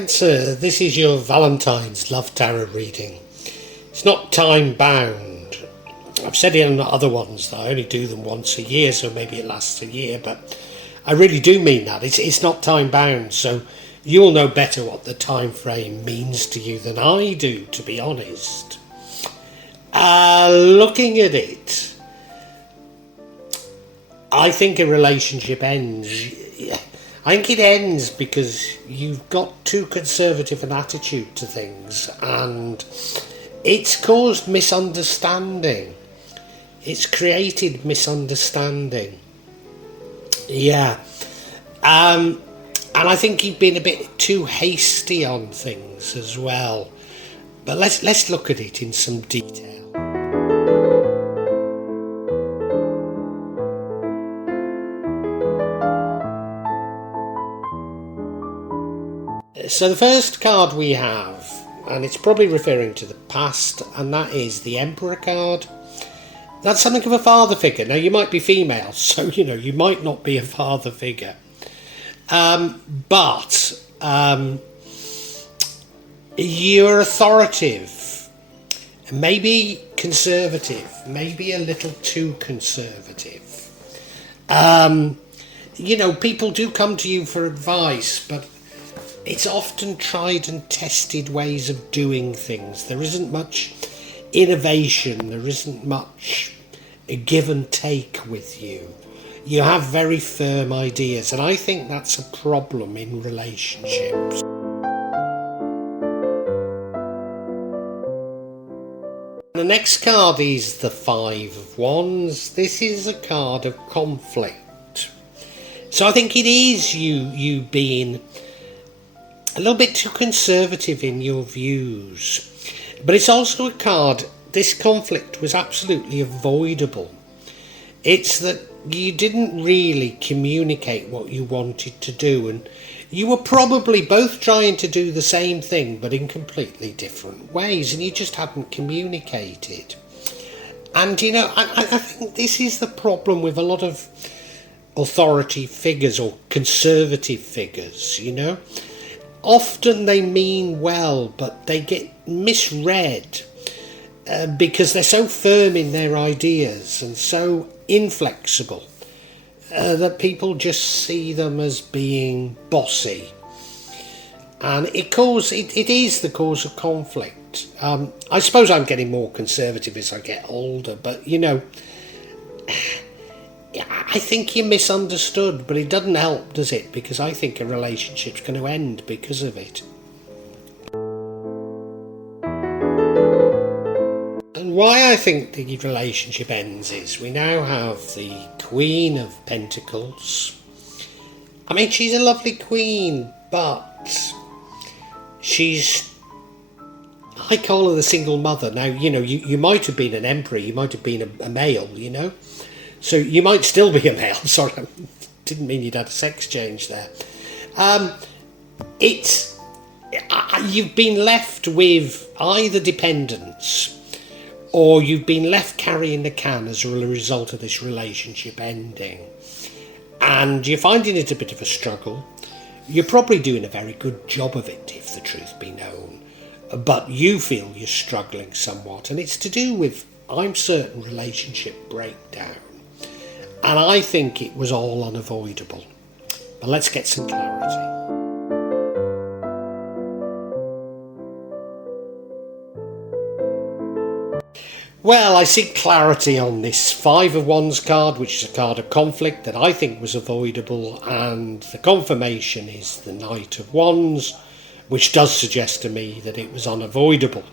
Cancer, this is your Valentine's Love Tarot reading. It's not time bound. I've said it on other ones that I only do them once a year, so maybe it lasts a year, but I really do mean that. It's not time bound, so you'll know better what the time frame means to you than I do, to be honest. Looking at it, I think a relationship ends. I think it ends because you've got too conservative an attitude to things, and it's caused misunderstanding. It's created misunderstanding. Yeah. And I think you've been a bit too hasty on things as well. But let's look at it in some detail. So the first card we have, and it's probably referring to the past, and that is the Emperor card. That's something of a father figure. Now, you might be female, so, you might not be a father figure. But you're authoritative, maybe conservative, maybe a little too conservative. People do come to you for advice, but it's often tried and tested ways of doing things. There isn't much innovation, there isn't much give and take with you. You have very firm ideas, and I think that's a problem in relationships. The next card is the Five of Wands. This is a card of conflict. So I think it is you being a little bit too conservative in your views. But it's also a card, this conflict was absolutely avoidable. It's that you didn't really communicate what you wanted to do, and you were probably both trying to do the same thing but in completely different ways, and you just hadn't communicated. And I think this is the problem with a lot of authority figures or conservative figures. Often they mean well, but they get misread because they're so firm in their ideas and so inflexible that people just see them as being bossy. And it is the cause of conflict. I suppose I'm getting more conservative as I get older, but I think you're misunderstood, but it doesn't help, does it? Because I think a relationship's going to end because of it. And why I think the relationship ends is we now have the Queen of Pentacles. I mean, she's a lovely queen, but I call her the single mother. Now, you might have been an emperor, you might have been a male, So you might still be a male. Sorry, I didn't mean you'd had a sex change there. You've been left with either dependence, or you've been left carrying the can as a result of this relationship ending. And you're finding it a bit of a struggle. You're probably doing a very good job of it, if the truth be known. But you feel you're struggling somewhat, and it's to do with, I'm certain, relationship breakdown. And I think it was all unavoidable. But let's get some clarity. Well, I see clarity on this Five of Wands card, which is a card of conflict that I think was avoidable. And the confirmation is the Knight of Wands, which does suggest to me that it was unavoidable.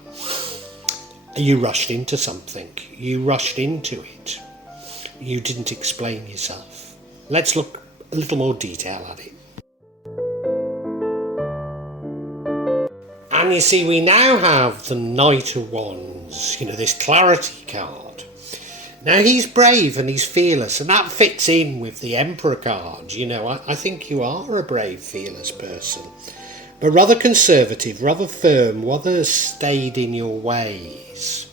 You rushed into something. You rushed into it. You didn't explain yourself. Let's look a little more detail at it. And you see, we now have the Knight of Wands, this clarity card. Now, he's brave and he's fearless, and that fits in with the Emperor card. I think you are a brave, fearless person, but rather conservative, rather firm, rather stayed in your ways.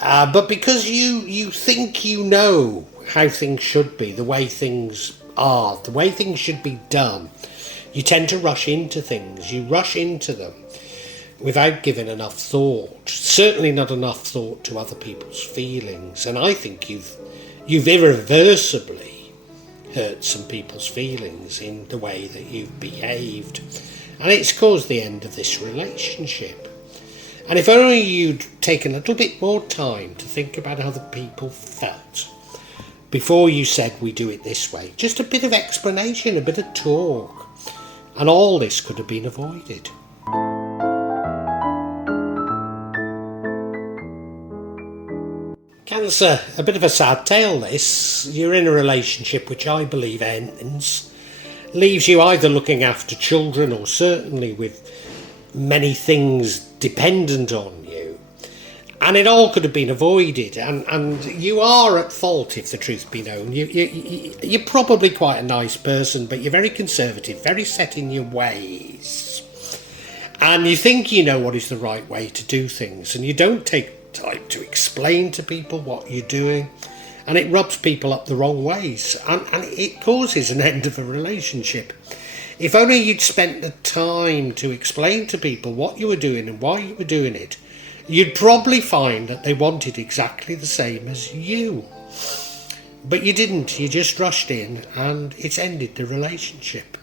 But because you think you know how things should be, the way things are, the way things should be done, You tend to rush into things. You rush into them without giving enough thought. Certainly not enough thought to other people's feelings. And I think you've irreversibly hurt some people's feelings in the way that you've behaved. And it's caused the end of this relationship. And if only you'd taken a little bit more time to think about how the people felt before you said we do it this way. Just a bit of explanation, a bit of talk. And all this could have been avoided. Cancer, a bit of a sad tale this. You're in a relationship which I believe ends, leaves you either looking after children or certainly with many things dependent on you. And it all could have been avoided, and you are at fault if the truth be known. You're probably quite a nice person, but you're very conservative, very set in your ways. And you think you know what is the right way to do things, and you don't take time to explain to people what you're doing, and it rubs people up the wrong ways, and it causes an end of a relationship. If only you'd spent the time to explain to people what you were doing and why you were doing it, you'd probably find that they wanted exactly the same as you. But you didn't. You just rushed in and it's ended the relationship.